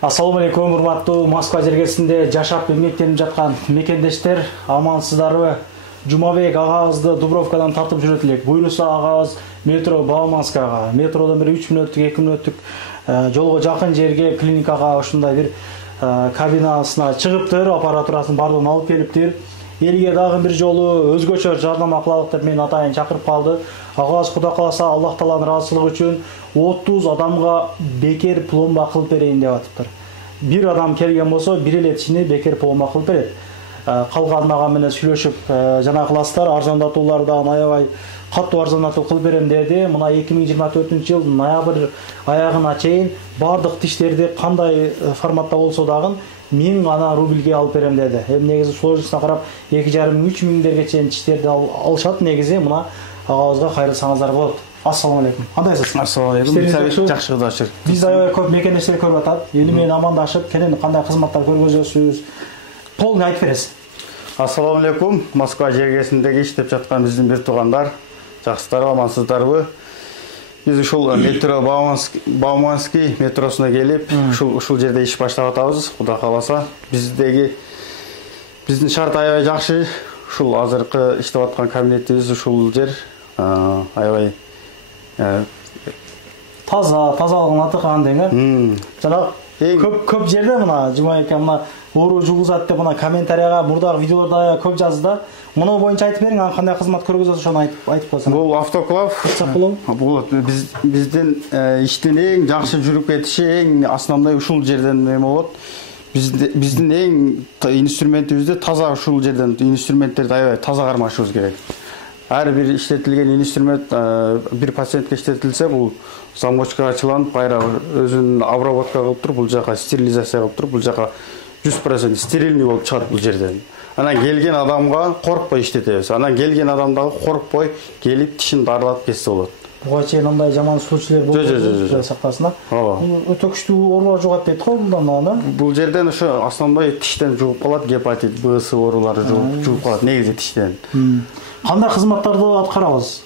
Ассаламу алейкум, урматтуу Москва жергесинде жашап эмгектенип жаткан мекендештер, амансыздарбы? Жумабек агабызды Дубровкадан тартып жүрөт элек. Буйруса агабыз метро Бауманскага, метродон бир 3 мүнөттүк, 2 мүнөттүк жолго жакын жерге клиникага ушундай бир кабинасына чыгыптыр, аппаратурасын бардыгын алып келиптир. Элге дагы бир жолу өзгөчө жардам кылалык деп мени атайын чакырып калды. Агабыз Кудай кааласа Аллах Тааланын ыраазычылыгы үчүн 30 адамга бекер пломба кылып берейин деп атыптыр. Бир адам келген болсо, бир эле тишини бекер пломба кылып берет. Калган ага менен сүйлөшүп жана кыласыздар, арзандатуулардан аябай катуу арзандатуу кылып берем деди. Мына 2024-жыл ноябрь аягына чейин бардык тиштерди кандай форматта болсо дагы 1000 гана рубльге алып берем деди. Негизи сложностуна карап 2,5-3 миңдерге чейин тиштерди алышат. Негизи мына агабызга кайрылсаңыздар болот. Ассаламу алейкум. Кандайсыз? Ассаламу алейкум. Жакшы кудашыр. Биз аябай көп мекендештер көрүп атат. Эли менен амандашып, кенен кандай кызматтар көргөзөсүз? Толук айтып бересиз. Ассаламу алейкум. Москва жергесиндеги иштеп жаткан биздин бир туугандар, жакшысыздарбы, амансыздарбы? Биз ушул метро Бауманский метросуна келип, ушул жерде иш баштап атабыз. Кудай кааласа, биздин шарт аябай жакшы. Ушул азыркы иштеп аткан кабинетибиз ушул жер аябай тазалыгын атыкан деген. Жана көп жерде мына Жумабек мына оору жугузат деп мына комментарияга мурдагы видеолордо көп жазды. Муну боюнча айтып бериң, аны кандай кызмат көргөзөсүз, ошону айтып койсоң. Бул автоклав. Бул биздин иштин эң жакшы жүрүп кетиши, эң основной ушул жерден эме болот. Биздин эң инструментибизде таза ушул жерден инструменттерди аябай таза кармашыбыз керек. Ар бир иштетилген инструмент бир пациентке иштетилсе, бул замочка ачыланып, кайра өзүнүн обработка кылып туруп, бул жака стерилизация кылып туруп, бул жака 100% стерильный болуп чыгат бул жерден. Анан келген адамга коркпой иштетебиз. Анан келген адам дагы коркпой келип тишин дарылап кетсе болот. Буга чейин андай жаман случайлар болду. Жок, сактасын. Өтө күчтүү оорулар жугат дейт го мындан. Бул жерден ошо основной тиштен жугуп калат, гепатит Б, С оорулары жугуп калат негизи тиштен. Кандай кызматтарды аткарабыз?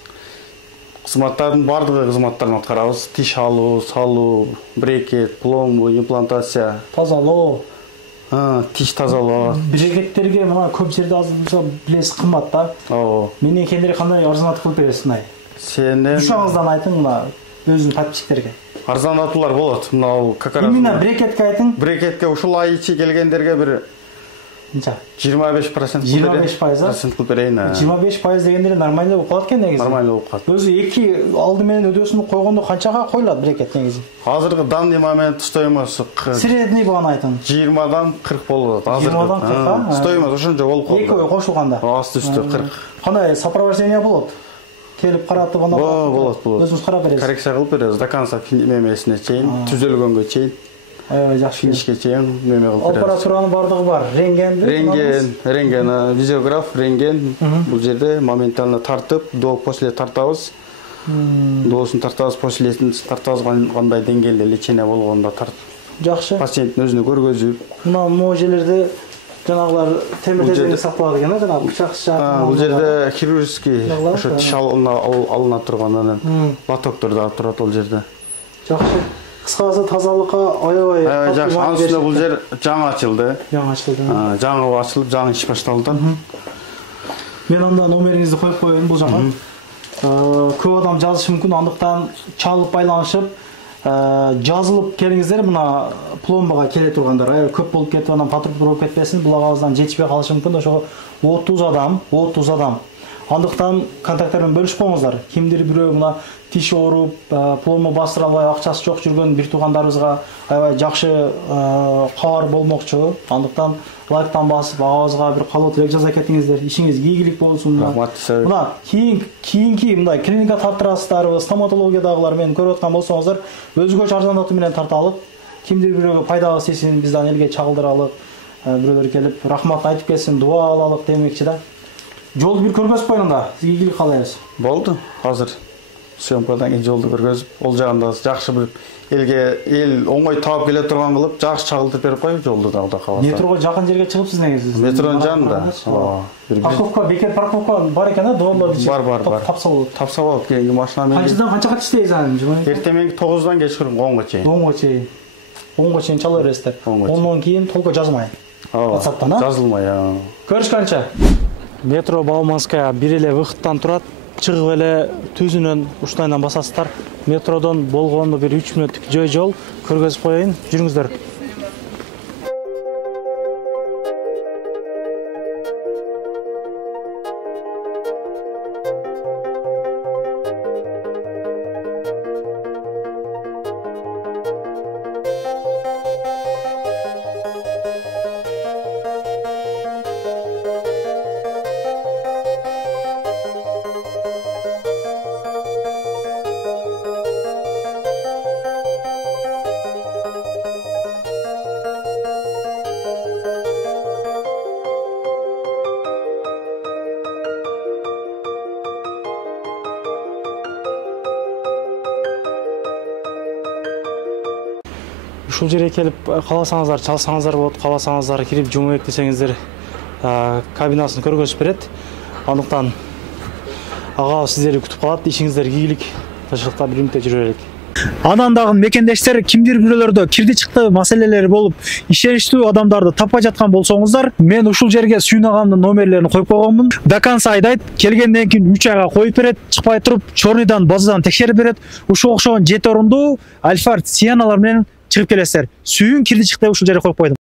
Кызматтардын бардыгы кызматтарын аткарабыз. Тиш алуу, салуу, брекет, пломба, имплантация, тазалоо. Тиш тазалоо. Брекеттерге мына көп жерде азыр билесиз кымбат да. Менен кендери кандай арзандатып кылып бересиз мына? Сенен ушуңуздан айтың мына өзүнүн подписчиктерге. Арзандатуулар болот. Мына как раз. Именно брекетке айтың. Брекетке ушул ай ичи келгендерге бир 25% кылып берейин. 25% дегендер нормально болуп калат экен негизи. Нормально болуп калат. Өзү 2 алды менен өдөсүн койгондо канчага коюлат брекет негизи? Азыркы данный момент стоимосы средний баганы айтың. 20дан 40 болот. Азыркы 20дан 40. Стоимость ошончо болуп калды. Экөө кошулганда. Асты-үстү 40. Кандай сопровождение болот? Келип каратып анда болот. Өзүңүз карап бересиз. Коррекция кылып беребиз. До конца немесине чейин, түзөлгөнгө чейин. Жакшы. Финишке чейин неме кылып беребиз. Аппаратуранын бардыгы бар. Рентген, визиограф, рентген. Бул жерде моментально тартып, до после тартабыз. Доосун тартабыз, последсин тартабыз, кандай деңгээлде лечение болгондо тартып. Жакшы. Пациенттин өзүнө көргөзүп. Мына жерлерде жанагылар темирден сакталат экен, жанагы бычак шак. Бул жерде хирургический ошо тиш алына турган анан лотоктор да турат бул жерде. Жакшы. Кыскасы тазалыкка аябай жакшы. Анысында бул жер жаңы ачылды. Жаңы ачылып, жаңы иш башталды. Мен анда номериңизди коюп коеюн бул жака. Көп адам жазышы мүмкүн, андыктан чалып байланышып, жазылып келиңиздер. Мына пломбага келе тургандар аябай көп болуп кетип, анан патруль болуп кетпесин. Бул агабыздан жетишпей калышы мүмкүн. Ошого 30 адам. Андыктан контакттар менен бөлүшүп коюңуздар. Кимдир бирөө мына тиш ооруп, пломба бастыра албай акчасы жок жүргөн бир туугандарыбызга аябай жакшы кабар болмокчу. Андыктан лайктан басып, агабызга бир каалоо тилек жаза кетиңиздер. Ишиңиз ийгилик болсун. Мына кийинки мындай клиника тарттырасыздарбы, стоматологиядагылар мени көрүп аткан болсоңуздар, өзгөчө арзандатуу менен тарталып, кимдир бирөөгө пайдабыз тийсин, бизден элге чагылдыралык, бирөөлөр келип рахмат айтып кетсин, дуа алалык демекчи да. Жолду бир көргөзүп коюн анда. Сизге ийгилик каалайбыз. Болду. Азыр съемкадан кийин жолду көргөзүп, ол жагында жакшы бир эл оңой таап келе турган кылып, жакшы чагылтып берип коюп жолду да Кудай кааласа. Метрого жакын жерге чыгыпсыз негизи. Метронун жанында. Парковка, бекер парковка бар экен да, доллар ичи. Бар. Тапса болот. Тапса болот, кийинки машина менен. Канчадан канчага иштейсиз аны? Эртең 9-дан кечкурун 10го чейин. 10го чейин. 10ға чейин чала бересиздер. 10дон кийин толко жазмай. WhatsApp'tan, жазылмай. Көрүшкөнчө. Метро Бауманская бир эле выходтан турат. Чыгып эле түзүнөн уштайынан басасыздар. Метродон болгону бир 3 мүнөттүк жол көргөзүп коеюн. Жүрүңүздөр. Ушул жерге келип кааласаңыздар, чалсаңыздар болот, кааласаңыздар кирип Жумабек десеңиздер кабинасын көргөзүп берет. Андыктан ага сиздерди күтүп калат, ишиңиздер ийгилик, тынччылыкта бир мүнөттө жүрө берет. Анан дагы мекендештер кимдир бирөөлөрдө кирди чыкты маселелери болуп, ишеничтүү адамдарды таппай жаткан болсоңуздар, мен ушул жерге Сүйүн агамдын номерлерин коюп койгонмун. До конца айдайт, келгенден кийин 3 айга коюп берет, чыкпай туруп, чорныйдан базадан текшерип берет. Ушул окшогон 7 орундуу Альфа Сиеналар менен чыгып келесиздер. Сүйүн кирди чыкты ушул жерге коюп койдум.